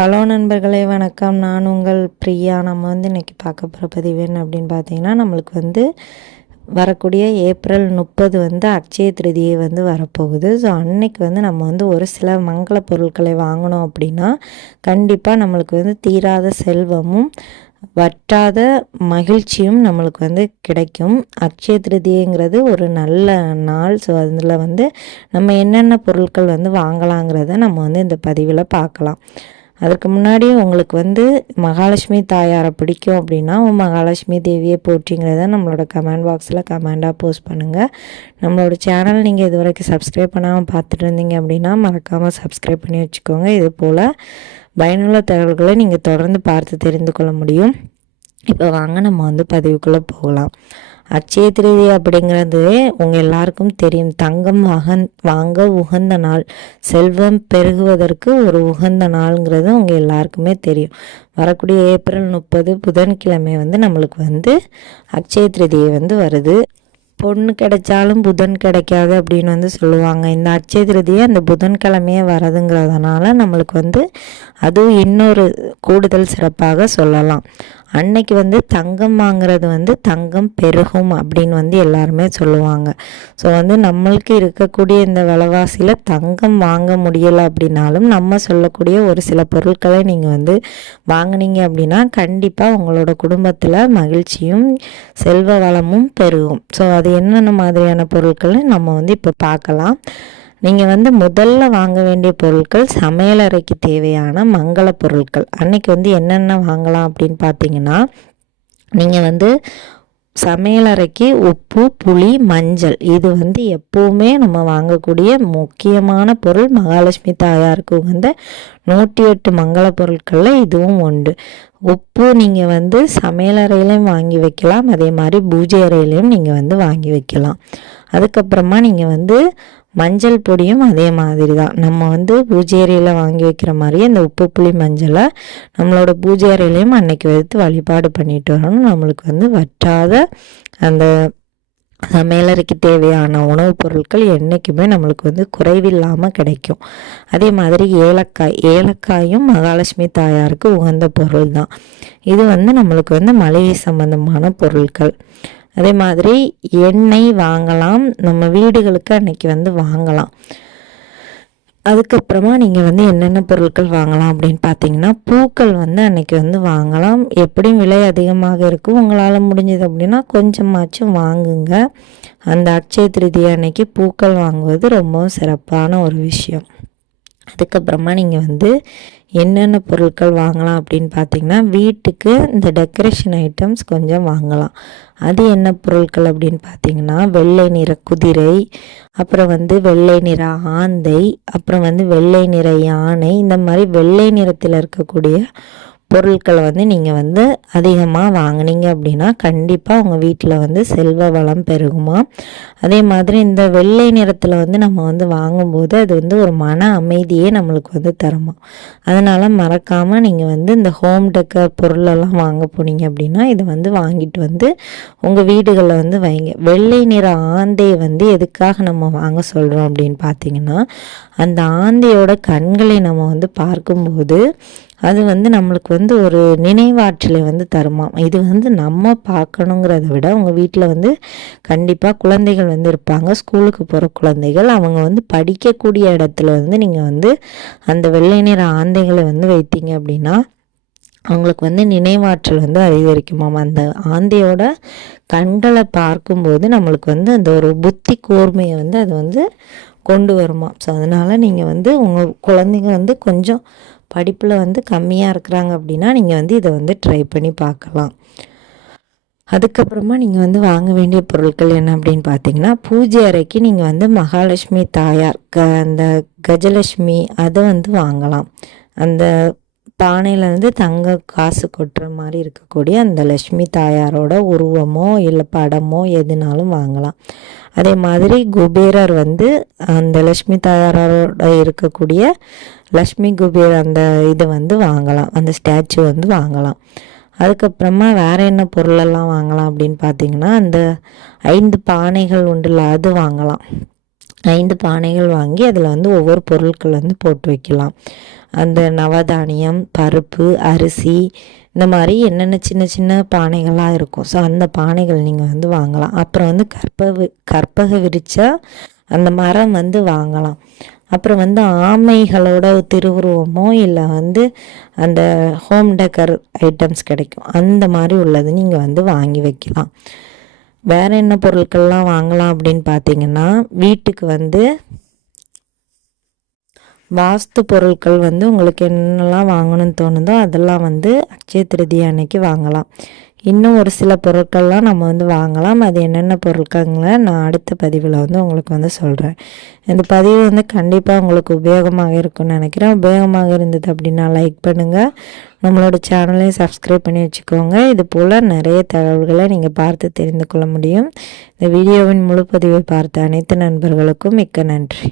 Hello நண்பர்களே வணக்கம். நான் உங்கள் பிரியா. நம்ம வந்து இன்றைக்கி பார்க்க போகிற பதிவு என்ன அப்படின்னு பார்த்தீங்கன்னா நம்மளுக்கு வந்து வரக்கூடிய ஏப்ரல் முப்பது வந்து அக்ஷய திருதியை வந்து வரப்போகுது. ஸோ அன்னைக்கு வந்து நம்ம வந்து ஒரு சில மங்கள பொருட்களை வாங்கினோம் அப்படின்னா கண்டிப்பாக நம்மளுக்கு வந்து தீராத செல்வமும் வற்றாத மகிழ்ச்சியும் நம்மளுக்கு வந்து கிடைக்கும். அக்ஷய திருதியங்கிறது ஒரு நல்ல நாள். ஸோ அதில் வந்து நம்ம என்னென்ன பொருட்கள் வந்து வாங்கலாங்கிறத நம்ம வந்து இந்த பதிவில் பார்க்கலாம். அதுக்கு முன்னாடி உங்களுக்கு வந்து மகாலட்சுமி தாயாரை பிடிக்கும் அப்படின்னா மகாலட்சுமி தேவியை போற்றிங்கிறத நம்மளோட கமெண்ட் பாக்ஸில் கமெண்டாக போஸ்ட் பண்ணுங்கள் நம்மளோட சேனல் நீங்கள் இது வரைக்கும் சப்ஸ்கிரைப் பண்ணாமல் பார்த்துட்டு இருந்தீங்க அப்படின்னா மறக்காமல் சப்ஸ்கிரைப் பண்ணி வச்சுக்கோங்க. இது போல் பயனுள்ள தகவல்களை நீங்கள் தொடர்ந்து பார்த்து தெரிந்து கொள்ள முடியும். இப்போ வாங்க நம்ம வந்து பதிவுக்குள்ளே போகலாம். அச்சய திருதி அப்படிங்கிறது உங்கள் எல்லாருக்கும் தெரியும். தங்கம் வகன் வாங்க உகந்த நாள். செல்வம் பெருகுவதற்கு ஒரு உகந்த நாள்ங்கிறது உங்கள் எல்லாருக்குமே தெரியும். வரக்கூடிய ஏப்ரல் முப்பது புதன்கிழமை வந்து நம்மளுக்கு வந்து அச்சய திருதியை வந்து வருது. பொண்ணு கிடைச்சாலும் புதன் கிடைக்காது அப்படின்னு வந்து சொல்லுவாங்க. இந்த அச்சய திருதியை அந்த புதன்கிழமையே வரதுங்கிறதுனால நம்மளுக்கு வந்து அதுவும் இன்னொரு கூடுதல் சிறப்பாக சொல்லலாம். அன்னைக்கு வந்து தங்கம் வாங்குறது வந்து தங்கம் பெருகும் அப்படின்னு வந்து எல்லாருமே சொல்லுவாங்க. ஸோ வந்து நம்மளுக்கு இருக்கக்கூடிய இந்த விலைவாசியில் தங்கம் வாங்க முடியலை அப்படின்னாலும் நம்ம சொல்லக்கூடிய ஒரு சில பொருட்களை நீங்கள் வந்து வாங்கினீங்க அப்படின்னா கண்டிப்பாக உங்களோட குடும்பத்தில் மகிழ்ச்சியும் செல்வ வளமும் பெருகும். ஸோ அது என்னென்ன மாதிரியான பொருட்கள் நம்ம வந்து இப்போ பார்க்கலாம். நீங்கள் வந்து முதல்ல வாங்க வேண்டிய பொருட்கள் சமையலறைக்கு தேவையான மங்கள பொருட்கள். அன்னைக்கு வந்து என்னென்ன வாங்கலாம் அப்படின்னு பார்த்தீங்கன்னா நீங்கள் வந்து சமையலறைக்கு உப்பு புளி மஞ்சள் இது வந்து எப்போவுமே நம்ம வாங்கக்கூடிய முக்கியமான பொருள். மகாலட்சுமி தாயாருக்கு உகந்த நூற்றி எட்டு மங்கள பொருட்களில் இதுவும் உண்டு. உப்பு நீங்கள் வந்து சமையலறையிலையும் வாங்கி வைக்கலாம். அதே மாதிரி பூஜை அறையிலையும் நீங்கள் வந்து வாங்கி வைக்கலாம். அதுக்கப்புறமா நீங்கள் வந்து மஞ்சள் பொடியும் அதே மாதிரி தான் நம்ம வந்து பூஜை அறையில் வாங்கி வைக்கிற மாதிரி அந்த உப்பு புளி மஞ்சளை நம்மளோட பூஜை அறையிலையும் அன்னைக்கு வைத்து வழிபாடு பண்ணிட்டு வரணும். நம்மளுக்கு வந்து வற்றாத அந்த சமையலறைக்கு தேவையான உணவுப் பொருட்கள் என்றைக்குமே நம்மளுக்கு வந்து குறைவில்லாமல் கிடைக்கும். அதே மாதிரி ஏலக்காய் ஏலக்காயும் மகாலட்சுமி தாயாருக்கு உகந்த பொருள் தான் இது வந்து நம்மளுக்கு வந்து மளிகை சம்பந்தமான பொருட்கள். அதே மாதிரி எண்ணெய் வாங்கலாம். நம்ம வீடுகளுக்கு அன்னைக்கு வந்து வாங்கலாம். அதுக்கப்புறமா நீங்கள் வந்து என்னென்ன பொருட்கள் வாங்கலாம் அப்படின்னு பார்த்தீங்கன்னா பூக்கள் வந்து அன்னைக்கு வந்து வாங்கலாம். எப்படியும் விலை அதிகமாக இருக்கும். உங்களால் முடிஞ்சது அப்படின்னா கொஞ்சமாச்சும் வாங்குங்க. அந்த அட்சய திருதி அன்னைக்கு பூக்கள் வாங்குவது ரொம்பவும் சிறப்பான ஒரு விஷயம். அதுக்கப்புறமா நீங்கள் வந்து என்னென்ன பொருட்கள் வாங்கலாம் அப்படின்னு பார்த்தீங்கன்னா வீட்டுக்கு இந்த டெக்கரேஷன் ஐட்டம்ஸ் கொஞ்சம் வாங்கலாம். அது என்ன பொருட்கள் அப்படின்னு பார்த்தீங்கன்னா வெள்ளை நிற குதிரை அப்புறம் வந்து வெள்ளை நிற ஆந்தை அப்புறம் வந்து வெள்ளை நிற யானை இந்த மாதிரி வெள்ளை நிறத்தில் இருக்கக்கூடிய பொருட்களை வந்து நீங்கள் வந்து அதிகமாக வாங்கினீங்க அப்படின்னா கண்டிப்பாக உங்கள் வீட்டில் வந்து செல்வ வளம் பெருகுமா? அதே மாதிரி இந்த வெள்ளை நிறத்தில் வந்து நம்ம வந்து வாங்கும்போது அது வந்து ஒரு மன அமைதியே நம்மளுக்கு வந்து தருமா? அதனால் மறக்காமல் நீங்கள் வந்து இந்த ஹோம் டெக்கர் பொருளெல்லாம் வாங்க போனீங்க அப்படின்னா இதை வந்து வாங்கிட்டு வந்து உங்கள் வீடுகளில் வந்து வைங்க. வெள்ளை நிற ஆந்தையை வந்து எதுக்காக நம்ம வாங்க சொல்கிறோம் அப்படின்னு பார்த்தீங்கன்னா அந்த ஆந்தையோட கண்களை நம்ம வந்து பார்க்கும்போது அது வந்து நம்மளுக்கு வந்து ஒரு நினைவாற்றலை வந்து தருமாம் இது வந்து நம்ம பார்க்கணுங்கிறத விட உங்கள் வீட்டில் வந்து கண்டிப்பாக குழந்தைகள் வந்து இருப்பாங்க. ஸ்கூலுக்கு போகிற குழந்தைகள் அவங்க வந்து படிக்கக்கூடிய இடத்துல வந்து நீங்கள் வந்து அந்த வெள்ளை நிற ஆந்தைகளை வந்து வைத்தீங்க அப்படின்னா அவங்களுக்கு வந்து நினைவாற்றல் வந்து அதிகரிக்குமாம் அந்த ஆந்தையோட கண்களை பார்க்கும்போது நம்மளுக்கு வந்து அந்த ஒரு புத்தி கூர்மையை வந்து அது வந்து கொண்டு வருமா? ஸோ அதனால் நீங்கள் வந்து உங்கள் குழந்தைங்க வந்து கொஞ்சம் படிப்பில் வந்து கம்மியாக இருக்கிறாங்க அப்படின்னா நீங்கள் வந்து இதை வந்து ட்ரை பண்ணி பார்க்கலாம் அதுக்கப்புறமா நீங்கள் வந்து வாங்க வேண்டிய பொருட்கள் என்ன அப்படின்னு பார்த்தீங்கன்னா பூஜை அறைக்கு நீங்கள் வந்து மகாலட்சுமி தாயார் க அந்த கஜலட்சுமி அதை வந்து வாங்கலாம். அந்த பானையிலேருந்து தங்க காசு கொட்டுற மாதிரி இருக்கக்கூடிய அந்த லக்ஷ்மி தாயாரோட உருவமோ இல்லை படமோ எதுனாலும் வாங்கலாம். அதே மாதிரி குபேரர் வந்து அந்த லக்ஷ்மி தாயாரோட இருக்கக்கூடிய லக்ஷ்மி குபேர் அந்த இதை வந்து வாங்கலாம். அந்த ஸ்டாச்சு வந்து வாங்கலாம். அதுக்கப்புறமா வேறு என்ன பொருளெல்லாம் வாங்கலாம் அப்படின்னு பார்த்தீங்கன்னா அந்த ஐந்து பானைகள் உண்டுல அது வாங்கலாம். ஐந்து பானைகள் வாங்கி அதில் வந்து ஒவ்வொரு பொருட்கள் வந்து போட்டு வைக்கலாம். அந்த நவதானியம் பருப்பு அரிசி இந்த மாதிரி என்னென்ன சின்ன சின்ன பானைகள்லாம் இருக்கும். ஸோ அந்த பானைகள் நீங்கள் வந்து வாங்கலாம். அப்புறம் வந்து கற்ப கற்பக விரிச்சா அந்த மரம் வந்து வாங்கலாம். அப்புறம் வந்து ஆமைகளோட திருவுருவமோ இல்லை வந்து அந்த ஹோம் டெக்கர் ஐட்டம்ஸ் கிடைக்கும். அந்த மாதிரி உள்ளது நீங்கள் வந்து வாங்கி வைக்கலாம். வேறு என்ன பொருட்கள்லாம் வாங்கலாம் அப்படின்னு பார்த்தீங்கன்னா வீட்டுக்கு வந்து வாஸ்து பொருட்கள் வந்து உங்களுக்கு என்னெல்லாம் வாங்கணும்னு தோணுதோ அதெல்லாம் வந்து அக்ஷய திருதி அன்னைக்கு வாங்கலாம். இன்னும் ஒரு சில பொருட்கள்லாம் நம்ம வந்து வாங்கலாம். அது என்னென்ன பொருட்கள்ங்களை நான் அடுத்த பதிவில் வந்து உங்களுக்கு வந்து சொல்கிறேன் இந்த பதிவு வந்து கண்டிப்பாக உங்களுக்கு உபயோகமாக இருக்கும்னு நினைக்கிறேன். உபயோகமாக இருந்தது அப்படின்னா லைக் பண்ணுங்கள் நம்மளோட சேனலையும் சப்ஸ்கிரைப் பண்ணி வச்சுக்கோங்க. இது போல் நிறைய தகவல்களை நீங்கள் பார்த்து தெரிந்து கொள்ள முடியும். இந்த வீடியோவின் முழு பதிவை பார்த்த அனைத்து நண்பர்களுக்கும் மிக்க நன்றி.